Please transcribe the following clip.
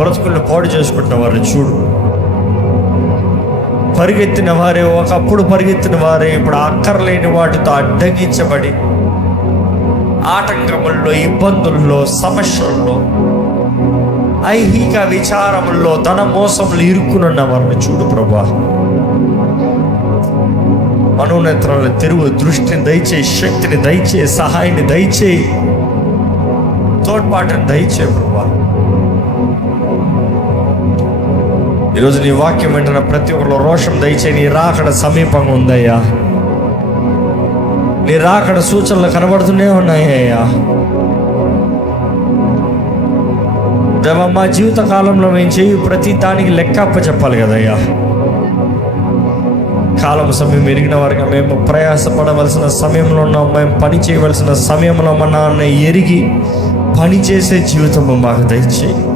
బ్రతుకులను పాడు చేసుకుంటున్న వారిని చూడు. పరిగెత్తిన వారే, ఒకప్పుడు పరిగెత్తిన వారే ఇప్పుడు అక్కర్లేని వాటితో అడ్డగించబడి ఆటంకముల్లో, ఇబ్బందుల్లో, సమస్యల్లో, ఐహిక విచారముల్లో, ధన మోసములు ఇరుక్కునున్న వారిని చూడు ప్రభువా. మనోనేత్రాలను తెరువు, దృష్టిని దయచేయి, శక్తిని దయచేయి, సహాయాన్ని దయచేయి, తోడ్పాటుని దయచేయి ప్రభువా. ఈరోజు నీ వాక్యం వెంటనే ప్రతి ఒక్కరిలో రోషం దయచేయి. నీ రాకడ సమీపంగా ఉందయ్యా. నీ రాకడ సూచనలు కనబడుతూనే ఉన్నాయ్యా. దేవా, మా జీవిత కాలంలో మేము చేయి ప్రతి దానికి లెక్క అప్పచెప్పాలి కదయ్యా. కాలం సమయం ఎరిగిన వారిగా మేము ప్రయాసపడవలసిన సమయంలో ఉన్నాం. మేము పని చేయవలసిన సమయంలో మా నాన్న ఎరిగి పని చేసే జీవితం మాకు దయచేయి.